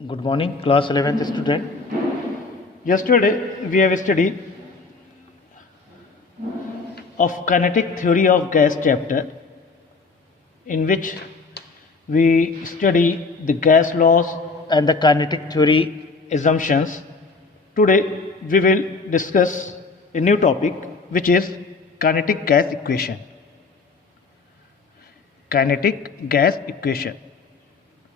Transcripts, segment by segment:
Good morning, class 11th student. Yesterday we have studied of kinetic theory of gas chapter, in which we study the gas laws and the kinetic theory assumptions. Today we will discuss a new topic, which is kinetic gas equation. Kinetic gas equation.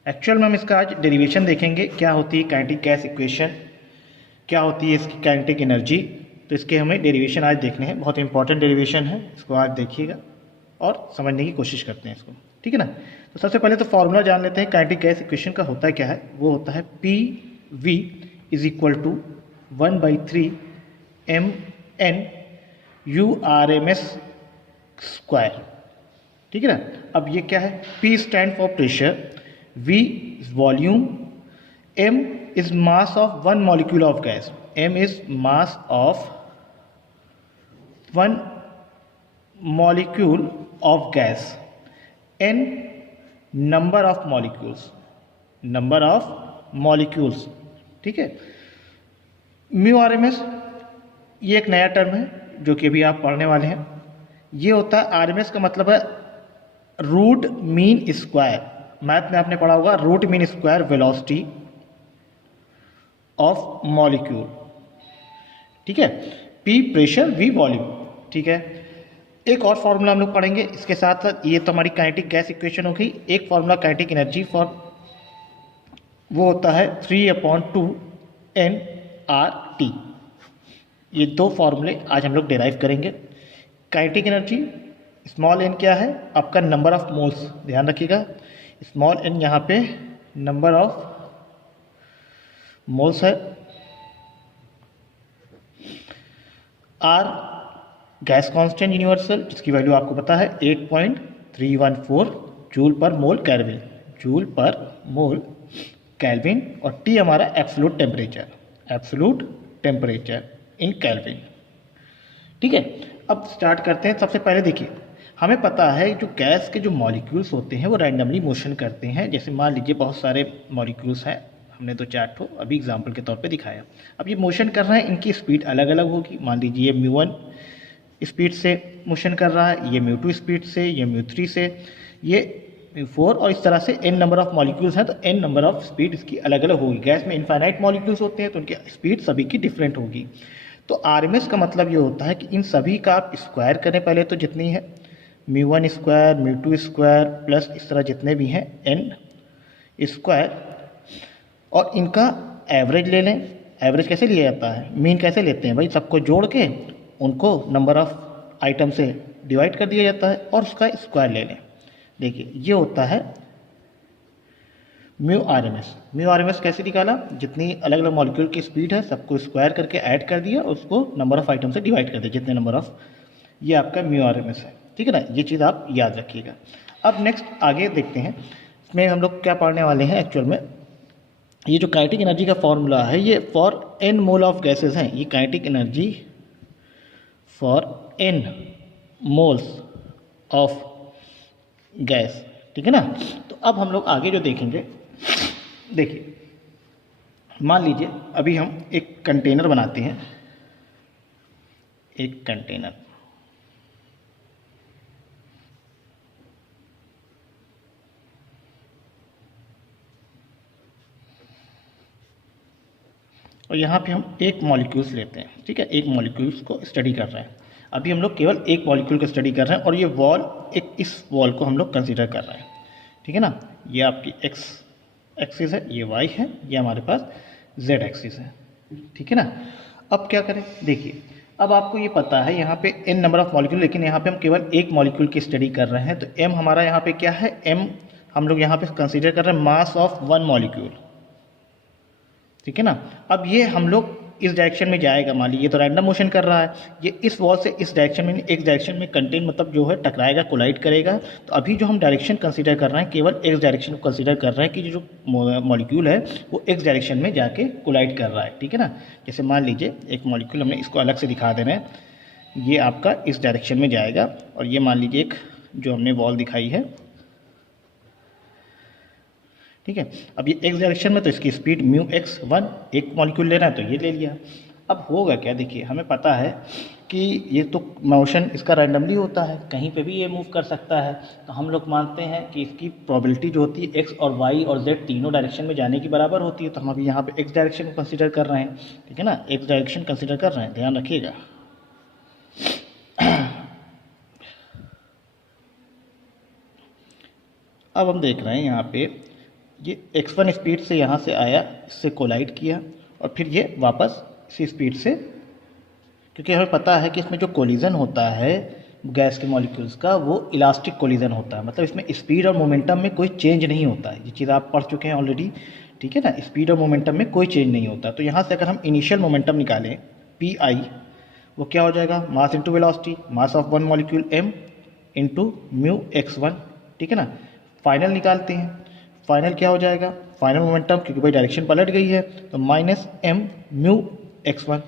Actual में हम इसका आज derivation देखेंगे, क्या होती है kinetic gas equation, क्या होती है इसकी काइनेटिक एनर्जी। तो इसके हमें डेरिवेशन आज देखने हैं, बहुत इंपॉर्टेंट डेरिवेशन है, इसको आज देखिएगा और समझने की कोशिश करते हैं इसको, ठीक है ना। तो सबसे पहले तो फॉर्मूला जान लेते हैं काइनेटिक गैस इक्वेशन का। होता है क्या है, वो होता है PV is equal to 1/3 mn URMS square, ठीक है ना। अब ये क्या है, P stand for pressure, V is volume, M is mass of one molecule of gas. M is mass of one molecule of gas. N number of molecules. Number of molecules. ठीक है। Mu R M S ये एक नया term है जो कि अभी आप पढ़ने वाले हैं। ये होता है आर एम एस का मतलब है रूट मीन स्क्वायर। मैथ में आपने पढ़ा होगा root mean square velocity of molecule, ठीक है। पी प्रेशर, वी वॉल्यूम, ठीक है। एक और फॉर्मूला हम लोग पढ़ेंगे इसके साथ साथ। ये तो हमारी काइनेटिक गैस इक्वेशन हो गई। एक फॉर्मूला काइनेटिक एनर्जी फॉर, वो होता है 3/2 nRT। ये दो फॉर्मूले आज हम लोग डिराइव करेंगे। काइनेटिक एनर्जी स्मॉल n क्या है, आपका नंबर ऑफ मोल्स, ध्यान रखिएगा। स्मॉल n यहाँ पे नंबर ऑफ मोल्स है। R गैस कांस्टेंट यूनिवर्सल, जिसकी वैल्यू आपको पता है 8.314 जूल पर मोल केल्विन, जूल पर मोल केल्विन। और T हमारा absolute temperature, absolute temperature in kelvin, ठीक है। अब स्टार्ट करते हैं। सबसे पहले देखिए, हमें पता है जो गैस के जो मॉलिक्यूल्स होते हैं वो रैंडमली मोशन करते हैं। जैसे मान लीजिए बहुत सारे मॉलिक्यूल्स हैं, हमने तो 4 ठो अभी एग्जांपल के तौर पे दिखाया। अब ये मोशन कर रहे हैं, इनकी स्पीड अलग अलग होगी। मान लीजिए ये μ1 स्पीड से मोशन कर रहा है, ये μ2 स्पीड से, ये μ3 से, ये μ4, और इस तरह से n नंबर ऑफ मॉलिक्यूल्स हैं तो n नंबर ऑफ स्पीड इसकी अलग अलग होगी। गैस में इनफाइनाइट मॉलिक्यूल्स होते हैं तो उनकी स्पीड सभी की डिफरेंट होगी। तो RMS का मतलब ये होता है कि इन सभी का आप स्क्वायर करें पहले, तो जितनी है μ1 स्क्वायर, μ2 स्क्वायर प्लस इस तरह जितने भी हैं n स्क्वायर, और इनका एवरेज ले लें। एवरेज कैसे लिया जाता है, मीन कैसे लेते हैं भाई, सबको जोड़ के उनको नंबर ऑफ आइटम से डिवाइड कर दिया जाता है और उसका स्क्वायर ले लें। देखिए ये होता है mu R M S. Mu R M S कैसे निकाला, जितनी अलग अलग मॉलिक्यूल की स्पीड है सबको स्क्वायर करके ऐड कर दिया, उसको नंबर ऑफ आइटम से डिवाइड कर दिया, जितने नंबर ऑफ, ये आपका म्यू आर एम एस है, ठीक है ना। ये चीज़ आप याद रखिएगा। अब नेक्स्ट आगे देखते हैं, इसमें हम लोग क्या पढ़ने वाले हैं एक्चुअल में। ये जो काइनेटिक एनर्जी का फॉर्मूला है ये for n mole of gases हैं। ये kinetic energy for n moles of gas, ठीक है ना। तो अब हम लोग आगे जो देखेंगे, देखिए मान लीजिए अभी हम एक कंटेनर बनाते हैं, एक कंटेनर, और यहाँ पे हम एक मॉलिक्यूल्स लेते हैं, ठीक है। एक मॉलिक्यूल्स को स्टडी कर रहे हैं। अभी हम लोग केवल एक मॉलिक्यूल को स्टडी कर रहे हैं और ये वॉल, एक इस वॉल को हम लोग कंसीडर कर रहे हैं, ठीक है ना। ये आपकी x एक्सिस है, ये y है, ये हमारे पास z एक्सिस है, ठीक है ना। अब क्या करें, देखिए अब आपको ये पता है यहाँ पे n नंबर ऑफ मॉलिक्यूल, लेकिन यहाँ पे हम केवल एक मॉलिक्यूल की स्टडी कर रहे हैं। तो m हमारा यहाँ पे क्या है, m हम लोग यहाँ पे कंसीडर कर रहे हैं मास ऑफ वन मॉलिक्यूल, ठीक है ना। अब ये हम लोग इस डायरेक्शन में जाएगा, मान लीजिए ये तो रैंडम मोशन कर रहा है, ये इस वॉल से इस डायरेक्शन में, एक डायरेक्शन में कंटेन मतलब जो है टकराएगा, कोलाइड करेगा। तो अभी जो हम डायरेक्शन कंसीडर कर रहे हैं केवल एक्स डायरेक्शन को कंसीडर कर रहे हैं कि जो मॉलिक्यूल है वो एक्स डायरेक्शन में जाके कोलाइड कर रहा है, ठीक है ना। जैसे मान लीजिए एक मॉलिक्यूल, हमने इसको अलग से दिखा दे रहे हैं, ये आपका इस डायरेक्शन में जाएगा, और ये मान लीजिए एक जो हमने वॉल दिखाई है, ठीक है। अब ये x डायरेक्शन में तो इसकी स्पीड म्यू x1, एक मॉलिक्यूल लेना है तो ये ले लिया। अब होगा क्या, देखिए हमें पता है कि ये तो मोशन इसका रैंडमली होता है, कहीं पे भी ये मूव कर सकता है, तो हम लोग मानते हैं कि इसकी प्रोबेबिलिटी जो होती है x और y और z तीनों डायरेक्शन में जाने की बराबर होती है। तो हम अभी यहाँ पे x डायरेक्शन को कंसिडर कर रहे हैं, ठीक है ना, x डायरेक्शन कंसिडर कर रहे हैं, ध्यान रखिएगा। अब हम देख रहे हैं यहाँ पे ये x1 स्पीड से यहाँ से आया, इससे कोलाइड किया और फिर ये वापस इसी स्पीड से, क्योंकि हमें पता है कि इसमें जो कोलिजन होता है गैस के मॉलिक्यूल्स का वो इलास्टिक कोलिजन होता है, मतलब इसमें स्पीड और मोमेंटम में कोई चेंज नहीं होता है। ये चीज़ आप पढ़ चुके हैं ऑलरेडी, ठीक है ना, स्पीड और मोमेंटम में कोई चेंज नहीं होता। तो यहाँ से अगर हम इनिशियल मोमेंटम निकालें पी आई, वो क्या हो जाएगा, mass into velocity, mass of one molecule m into mu x1, ठीक है ना। फाइनल निकालते हैं, फाइनल क्या हो जाएगा, फाइनल मोमेंटम, क्योंकि भाई डायरेक्शन पलट गई है तो माइनस m म्यू x1,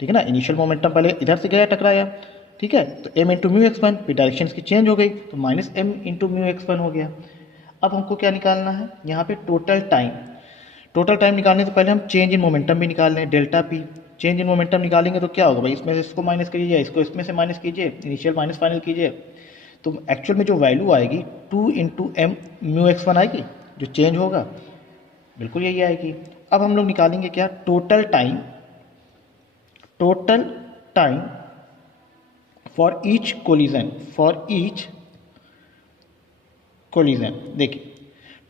ठीक है ना। इनिशियल मोमेंटम पहले इधर से गया टकराया, ठीक है, तो m इंटू म्यू x1, फिर डायरेक्शन की चेंज हो गई तो minus m into mu x1 हो गया। अब हमको क्या निकालना है यहाँ पे, टोटल टाइम। टोटल टाइम निकालने से पहले हम चेंज इन मोमेंटम भी निकाल लें, delta P. Change in momentum निकालेंगे तो क्या होगा भाई, इसमें से इसको माइनस कीजिए, इसको इसमें से माइनस कीजिए, इनिशियल माइनस फाइनल कीजिए, तो एक्चुअल में जो वैल्यू आएगी 2 इंटू एम म्यू x1 आएगी, जो चेंज होगा बिल्कुल यही आएगी। अब हम लोग निकालेंगे क्या, total time, total time for each collision, for each collision. देखिए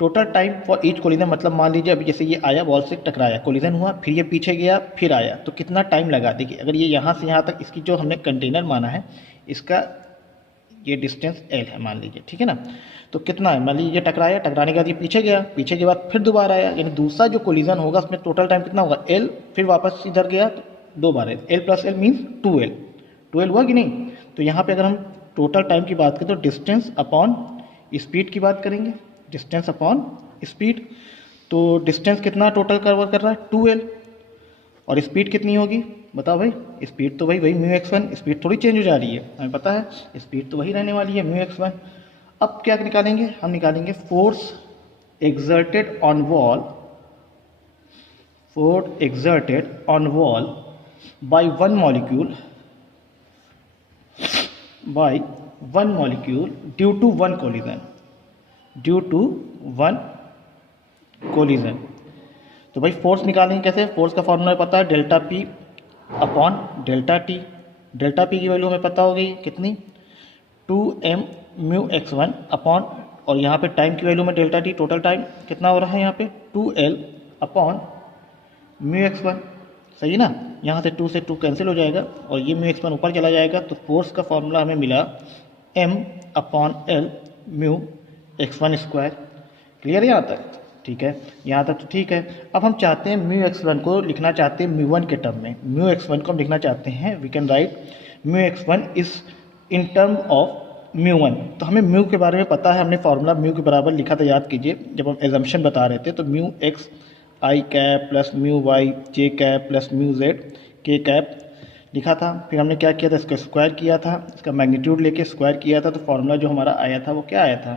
total time for each collision, मतलब मान लीजिए अभी जैसे ये आया, बॉल से टकराया, कोलिजन हुआ, फिर ये पीछे गया, फिर आया, तो कितना टाइम लगा। देखिए अगर ये यहाँ से यहाँ तक, इसकी जो हमने कंटेनर माना है, इसका ये डिस्टेंस l है मान लीजिए, ठीक है ना, तो कितना है, मान लीजिए ये टकराया, टकराने के बाद ये पीछे गया, पीछे के बाद फिर दोबारा आया, यानी दूसरा जो कोलिजन होगा उसमें टोटल टाइम कितना होगा l, फिर वापस इधर गया तो 2 बार है, l plus l means 2l, 2l हुआ कि नहीं। तो यहाँ पे अगर हम टोटल टाइम की बात करें तो डिस्टेंस अपॉन स्पीड की बात करेंगे, डिस्टेंस अपॉन स्पीड। तो डिस्टेंस कितना टोटल कवर कर रहा है, 2l, और स्पीड कितनी होगी बताओ भाई, स्पीड तो वही म्यू x1, स्पीड थोड़ी चेंज हो जा रही है, हमें पता है स्पीड तो वही रहने वाली है म्यू x1। अब क्या निकालेंगे, हम निकालेंगे force exerted on wall, force exerted on wall by one molecule, by one molecule due to one collision, due to one collision. तो भाई फोर्स निकालेंगे कैसे, फोर्स का फॉर्मूला पता है, delta P upon delta T. Delta P की value हमें पता होगी कितनी, 2m म्यू x1 अपॉन, और यहाँ पे टाइम की वैल्यू में डेल्टा टी, टोटल टाइम कितना हो रहा है यहाँ पे 2l अपॉन म्यू x1, सही ना। यहाँ से 2 से 2 कैंसिल हो जाएगा और ये म्यू x1 ऊपर चला जाएगा, तो फोर्स का फॉर्मूला हमें मिला m upon l mu x1 square. Clear है यहाँ तक, ठीक है, यहाँ तक तो ठीक है। अब हम चाहते हैं म्यू x1 को लिखना चाहते हैं म्यू 1 के टर्म में, म्यू x1 को हम लिखना चाहते हैं, we can write mu x1 is in term of mu 1। तो हमें म्यू के बारे में पता है, हमने फॉर्मूला म्यू के बराबर लिखा था, याद कीजिए जब हम एजम्पशन बता रहे थे, तो म्यू x आई कैप प्लस म्यू वाई जे कैप प्लस म्यू जेड के कैप लिखा था। फिर हमने क्या किया था, इसका स्क्वायर किया था, इसका मैग्नीट्यूड लेके स्क्वायर किया था, तो फॉर्मूला जो हमारा आया था वो क्या आया था,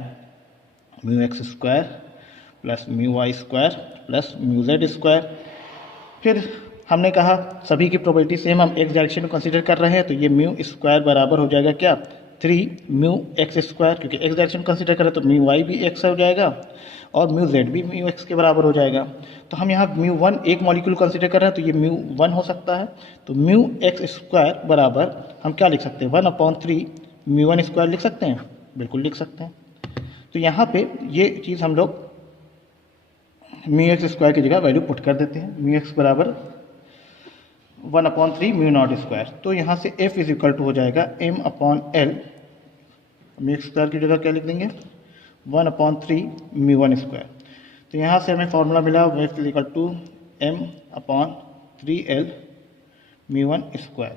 mu X square plus mu Y square plus mu Z square. फिर हमने कहा सभी की प्रोबेबिलिटी सेम, हम एक्स डायरेक्शन में कंसीडर कर रहे हैं, तो ये म्यू स्क्वायर बराबर हो जाएगा क्या, 3 म्यू एक्स स्क्वायर, क्योंकि एक्स डायरेक्शन कंसीडर करें तो म्यू वाई भी एक्स हो जाएगा और म्यू जेड भी म्यू एक्स के बराबर हो जाएगा। तो हम यहाँ म्यू 1 एक मॉलिक्यूल कंसीडर कर रहे हैं, तो ये म्यू 1 हो सकता है, तो म्यू एक्स स्क्वायर बराबर हम क्या लिख सकते हैं, 1/3 म्यू 1 स्क्वायर लिख सकते हैं, बिल्कुल लिख सकते हैं। तो यहाँ पे ये चीज़ हम लोग म्यू एक्स स्क्वायर की जगह वैल्यू पुट कर देते हैं, म्यू एक्स बराबर 1/3 म्यू नॉट स्क्वायर। तो यहाँ से f इज इक्वल टू हो जाएगा m/l, म्यू एक्स स्क्वायर की जगह क्या लिख देंगे 1/3 म्यू 1 स्क्वायर। तो यहाँ से हमें फॉर्मूला मिला f is equal to m/3l mu 1 square.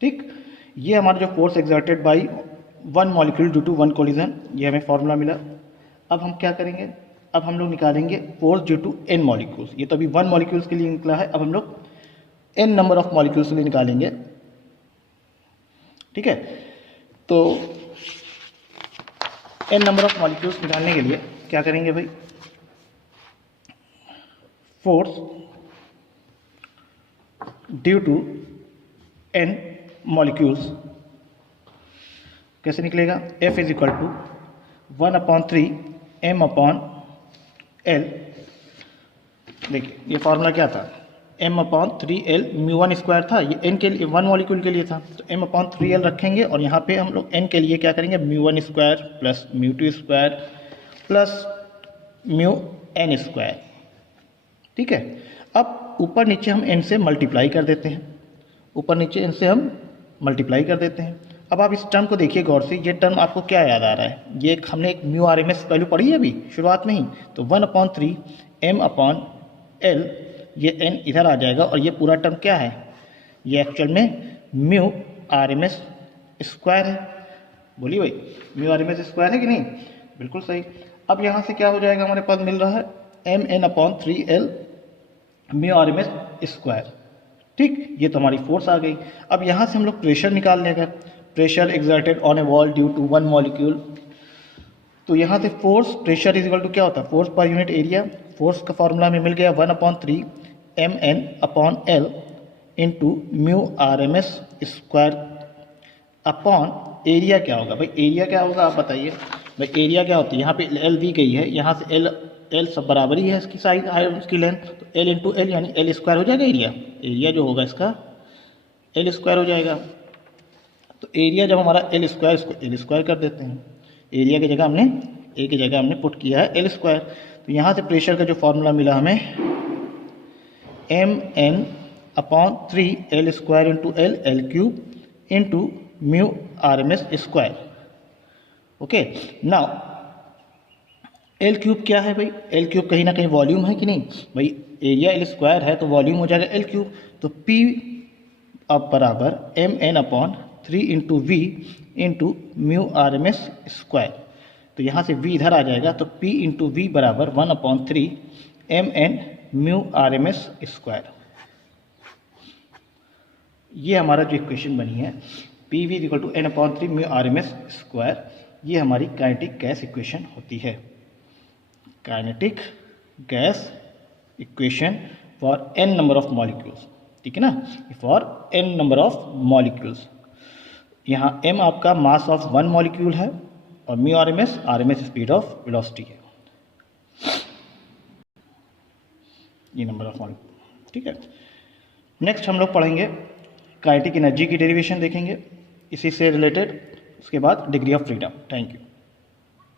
ठीक, ये हमारा जो force exerted by one molecule due to one collision, ये हमें फॉर्मूला मिला। अब हम क्या करेंगे, अब हम लोग निकालेंगे force due to n molecules. ये तो अभी वन मॉलिक्यूल्स के लिए निकला है, अब हम लोग n नंबर ऑफ मॉलिक्यूल्स के लिए निकालेंगे। ठीक है, तो n नंबर ऑफ मॉलिक्यूल्स निकालने के लिए क्या करेंगे भाई, force due to n molecules कैसे निकलेगा? F is equal to 1/3 m/L। देखिए ये फॉर्मूला क्या था, m/3L μ1² था, ये n के लिए 1 मॉलिक्यूल के लिए था, तो m/3L रखेंगे और यहाँ पे हम लोग n के लिए क्या करेंगे, μ1² प्लस μ2² प्लस μn²। ठीक है, अब ऊपर नीचे हम n से मल्टीप्लाई कर देते हैं, ऊपर नीचे n से हम मल्टीप्लाई कर देते हैं। अब आप इस टर्म को देखिए गौर से, ये टर्म आपको क्या याद आ रहा है, ये हमने एक μRMS वैल्यू पढ़ी है अभी शुरुआत में ही, तो 1/3 m/L, ये n इधर आ जाएगा और ये पूरा टर्म क्या है, ये एक्चुअल में μRMS² है। बोलिए भाई, μRMS² है कि नहीं? बिल्कुल सही। अब यहाँ से क्या हो जाएगा, हमारे पास मिल रहा है mn/3L μRMS²। ठीक, ये तो हमारी फोर्स आ गई। अब यहाँ से हम लोग प्रेशर निकाल लेंगे, pressure exerted on a wall due to 1 molecule. तो यहाँ से force, pressure is equal to क्या होता है, force per unit area. Force का फॉर्मूला में मिल गया 1/3 mn/L into μRMS² upon area क्या होगा भाई, एरिया क्या होगा आप बताइए भाई, एरिया क्या होती है, यहाँ पे L दी गई है, यहाँ से L सब बराबर ही है इसकी साइज इसकी लेंथ, तो L इंटू L यानी L² हो जाएगा एरिया। एरिया जो होगा इसका L² हो जाएगा। तो एरिया जब हमारा L², इसको L² कर देते हैं, एरिया की जगह हमने A की जगह हमने पुट किया है L²। तो यहाँ से प्रेशर का जो फॉर्मूला मिला हमें mn/3 L² into L³ into μRMS²। Okay, now L³ क्या है भाई, L³ कहीं ना कहीं वॉल्यूम है कि नहीं भाई, एरिया L² है तो वॉल्यूम हो जाएगा L³। तो P अब बराबर mn/3 into V into μRMS²। तो यहाँ से V इधर आ जाएगा, तो P इंटू V बराबर 1/3 mn μRMS²। ये हमारा जो इक्वेशन बनी है PV equal to n/3 μRMS², ये हमारी काइनेटिक गैस इक्वेशन होती है। Kinetic gas equation for n number of molecules, ठीक है ना, for n number of molecules. यहाँ m आपका मास ऑफ 1 मॉलिक्यूल है और μRMS स्पीड ऑफ वेलोसिटी है, ये नंबर ऑफ मॉलिक्यूल। ठीक है, नेक्स्ट हम लोग पढ़ेंगे काइनेटिक एनर्जी की डेरिवेशन देखेंगे इसी से रिलेटेड, उसके बाद degree of freedom. Thank you.